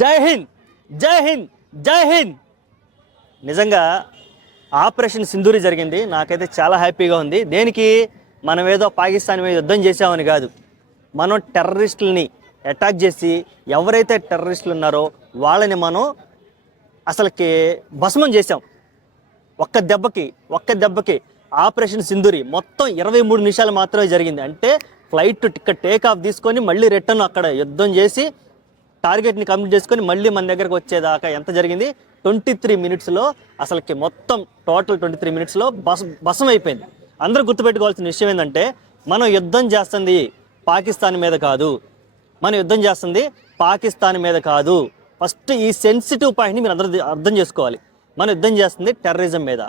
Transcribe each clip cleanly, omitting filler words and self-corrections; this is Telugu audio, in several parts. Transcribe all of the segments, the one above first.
జై హింద్, జై హింద్, జై హింద్. నిజంగా ఆపరేషన్ సింధూరి జరిగింది. నాకైతే చాలా హ్యాపీగా ఉంది. దేనికి? మనం ఏదో పాకిస్తాన్ మీద యుద్ధం చేసామని కాదు, మనం టెర్రరిస్టులని అటాక్ చేసి ఎవరైతే టెర్రరిస్టులు ఉన్నారో వాళ్ళని మనం అసలుకి భస్మం చేసాం. ఒక్క దెబ్బకి ఆపరేషన్ సింధూరి మొత్తం 23 నిమిషాలు మాత్రమే జరిగింది. అంటే ఫ్లైట్ టేక్ ఆఫ్ తీసుకొని మళ్ళీ రిటర్న్ అక్కడ యుద్ధం చేసి టార్గెట్ని కంప్లీట్ చేసుకొని మళ్ళీ మన దగ్గరకు వచ్చేదాకా ఎంత జరిగింది? 23 మినిట్స్లో అసలుకి మొత్తం టోటల్ 23 మినిట్స్లో భస్మం అయిపోయింది. అందరూ గుర్తుపెట్టుకోవాల్సిన విషయం ఏంటంటే మనం యుద్ధం చేస్తుంది పాకిస్తాన్ మీద కాదు, ఫస్ట్ ఈ సెన్సిటివ్ పాయింట్ని మీరు అందరూ అర్థం చేసుకోవాలి. మనం యుద్ధం చేస్తుంది టెర్రరిజం మీద.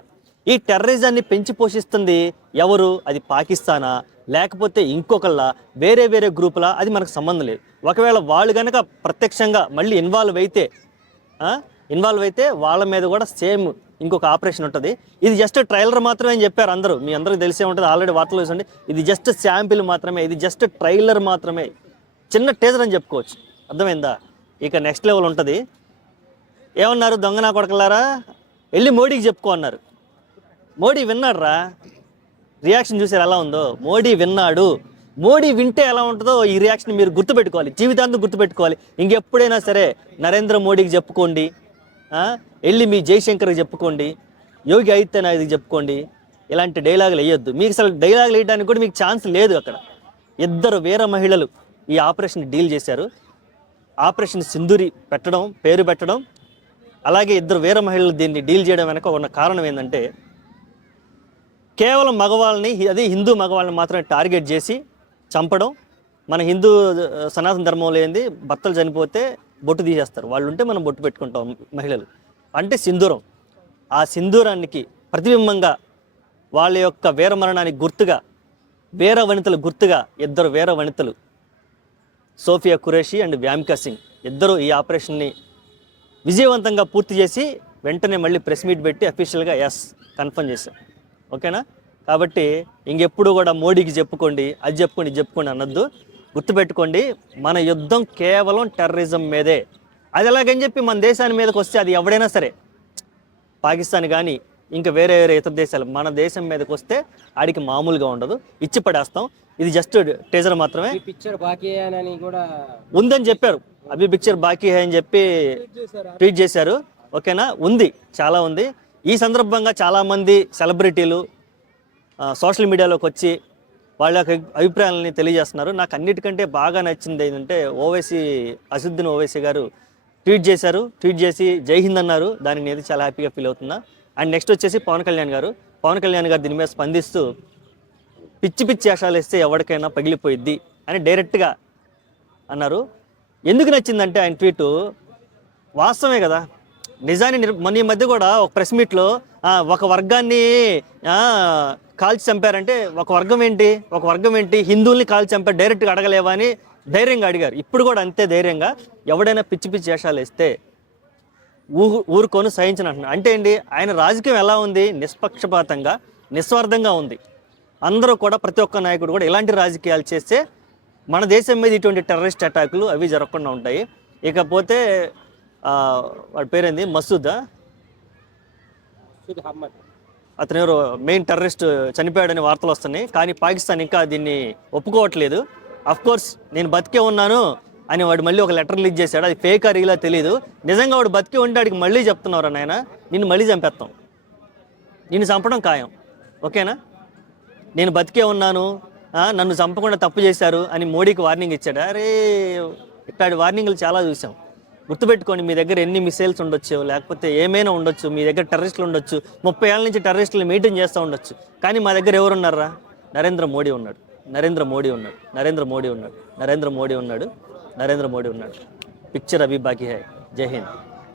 ఈ టెర్రరిజాన్ని పెంచి పోషిస్తుంది ఎవరు? అది పాకిస్తానా లేకపోతే ఇంకొకళ్ళ వేరే గ్రూపులా? అది మనకు సంబంధం లేదు. ఒకవేళ వాళ్ళు కనుక ప్రత్యక్షంగా మళ్ళీ ఇన్వాల్వ్ అయితే వాళ్ళ మీద కూడా సేమ్ ఇంకొక ఆపరేషన్ ఉంటుంది. ఇది జస్ట్ ట్రైలర్ మాత్రమే అని చెప్పారు అందరూ. మీ అందరికీ తెలిసే ఉంటుంది, ఆల్రెడీ వార్తలు చూసండి. ఇది జస్ట్ శాంపిల్ మాత్రమే, ఇది జస్ట్ ట్రైలర్ మాత్రమే, చిన్న టేజర్ అని చెప్పుకోవచ్చు. అర్థమైందా? ఇక నెక్స్ట్ లెవెల్ ఉంటుంది. ఏమన్నారు? దొంగ నా కొడకలారా వెళ్ళి మోడీకి చెప్పుకో అన్నారు. మోడీ విన్నాడు రా. రియాక్షన్ చూసారు ఎలా ఉందో? మోడీ విన్నాడు. మోడీ వింటే ఎలా ఉంటుందో ఈ రియాక్షన్ మీరు గుర్తుపెట్టుకోవాలి, జీవితాంతం గుర్తుపెట్టుకోవాలి. ఇంకెప్పుడైనా సరే నరేంద్ర మోడీకి చెప్పుకోండి, వెళ్ళి మీ జైశంకర్కి చెప్పుకోండి, యోగి ఆదిత్యనాథ్కి చెప్పుకోండి. ఇలాంటి డైలాగులు వేయొద్దు. మీకు అసలు డైలాగులు వేయడానికి కూడా మీకు ఛాన్స్ లేదు. అక్కడ 2 వీర మహిళలు ఈ ఆపరేషన్ డీల్ చేశారు. ఆపరేషన్ సింధూరి పేరు పెట్టడం, అలాగే 2 వీర మహిళలు దీన్ని డీల్ చేయడం వెనక ఉన్న కారణం ఏంటంటే కేవలం మగవాళ్ళని, అది హిందూ మగవాళ్ళని మాత్రమే టార్గెట్ చేసి చంపడం. మన హిందూ సనాతన ధర్మంలో ఏంది, భర్తలు చనిపోతే బొట్టు తీసేస్తారు, వాళ్ళు ఉంటే మనం బొట్టు పెట్టుకుంటాం మహిళలు. అంటే సింధూరం. ఆ సింధూరానికి ప్రతిబింబంగా వాళ్ళ యొక్క వీరమరణానికి గుర్తుగా, వీర వనితలు గుర్తుగా 2 వీర వనితలు సోఫియా ఖురేషి అండ్ వ్యామికా సింగ్ ఇద్దరు ఈ ఆపరేషన్ని విజయవంతంగా పూర్తి చేసి వెంటనే మళ్ళీ ప్రెస్ మీట్ పెట్టి అఫీషియల్గా కన్ఫర్మ్ చేశాం. ఓకేనా? కాబట్టి ఇంకెప్పుడు కూడా మోడీకి చెప్పుకోండి, అది చెప్పుకోండి, ఇది చెప్పుకోండి అనొద్దు. గుర్తుపెట్టుకోండి, మన యుద్ధం కేవలం టెర్రరిజం మీదే. అది ఎలాగని చెప్పి మన దేశాన్ని మీదకి వస్తే, అది ఎవడైనా సరే, పాకిస్తాన్ కానీ ఇంకా వేరే ఇతర దేశాలు మన దేశం మీదకి వస్తే ఆడికి మామూలుగా ఉండదు, ఇచ్చి పడేస్తాం. ఇది జస్ట్ టీజర్ మాత్రమే. పిక్చర్ బాకీ అని కూడా ఉందని చెప్పారు. అభి పిక్చర్ బాకీ హై అని చెప్పి ట్వీట్ చేశారు. ఓకేనా? ఉంది, చాలా ఉంది. ఈ సందర్భంగా చాలామంది సెలబ్రిటీలు సోషల్ మీడియాలోకి వచ్చి వాళ్ళ యొక్క అభిప్రాయాలని తెలియజేస్తున్నారు. నాకు అన్నిటికంటే బాగా నచ్చింది ఏంటంటే అసదుద్దీన్ ఓవైసీ గారు ట్వీట్ చేసి జై హింద్ అన్నారు. దానికి నేను చాలా హ్యాపీగా ఫీల్ అవుతున్నా. అండ్ నెక్స్ట్ వచ్చేసి పవన్ కళ్యాణ్ గారు దీని మీద స్పందిస్తూ పిచ్చి వేషాలు వేస్తే ఎవరికైనా పగిలిపోయిద్ది అని డైరెక్ట్గా అన్నారు. ఎందుకు నచ్చిందంటే ఆయన ట్వీటు వాస్తవమే కదా. నిజాన్ని మొన్న ఈ మధ్య కూడా ఒక ప్రెస్ మీట్లో ఒక వర్గాన్ని కాల్చి చంపారంటే ఒక వర్గం ఏంటి హిందువుల్ని కాల్చి చంపారు, డైరెక్ట్గా అడగలేవా అని ధైర్యంగా అడిగారు. ఇప్పుడు కూడా అంతే ధైర్యంగా ఎవడైనా పిచ్చి వేషాలు వేస్తే ఊరుకొని సహించిన అంటున్నారు. అంటే ఏంటి? ఆయన రాజకీయం ఎలా ఉంది? నిష్పక్షపాతంగా, నిస్వార్థంగా ఉంది. అందరూ కూడా, ప్రతి ఒక్క నాయకుడు కూడా ఇలాంటి రాజకీయాలు చేస్తే మన దేశం మీద ఇటువంటి టెర్రరిస్ట్ అటాకులు అవి జరగకుండా ఉంటాయి. ఇకపోతే వాడి పేరేంది, మసూద్ అతను ఎవరు మెయిన్ టెర్రరిస్ట్ చనిపోయాడని వార్తలు వస్తున్నాయి. కానీ పాకిస్తాన్ ఇంకా దీన్ని ఒప్పుకోవట్లేదు. అఫ్కోర్స్ నేను బతికే ఉన్నాను అని వాడు మళ్ళీ ఒక లెటర్ రిలీజ్ చేశాడు. అది ఫేక్ రీలా తెలియదు. నిజంగా వాడు బతికే ఉంటే వాడికి మళ్ళీ చెప్తున్నారు, నాయన నిన్ను మళ్ళీ చంపేస్తాం, నిన్ను చంపడం ఖాయం. ఓకేనా? నేను బతికే ఉన్నాను, నన్ను చంపకుండా తప్పు చేశారు అని మోడీకి వార్నింగ్ ఇచ్చాడు. అరే, ఇట్లాంటి వార్నింగ్లు చాలా చూసాం. గుర్తుపెట్టుకోండి, మీ దగ్గర ఎన్ని మిసైల్స్ ఉండొచ్చు, లేకపోతే ఏమైనా ఉండొచ్చు, మీ దగ్గర టెర్రరిస్టులు ఉండొచ్చు, 30 ఏళ్ళ నుంచి టెర్రరిస్టులు మెయింటైన్ చేస్తూ ఉండొచ్చు. కానీ మా దగ్గర ఎవరున్నారా? నరేంద్ర మోడీ ఉన్నాడు. పిక్చర్ అభి బాకీ హై. జై హింద్.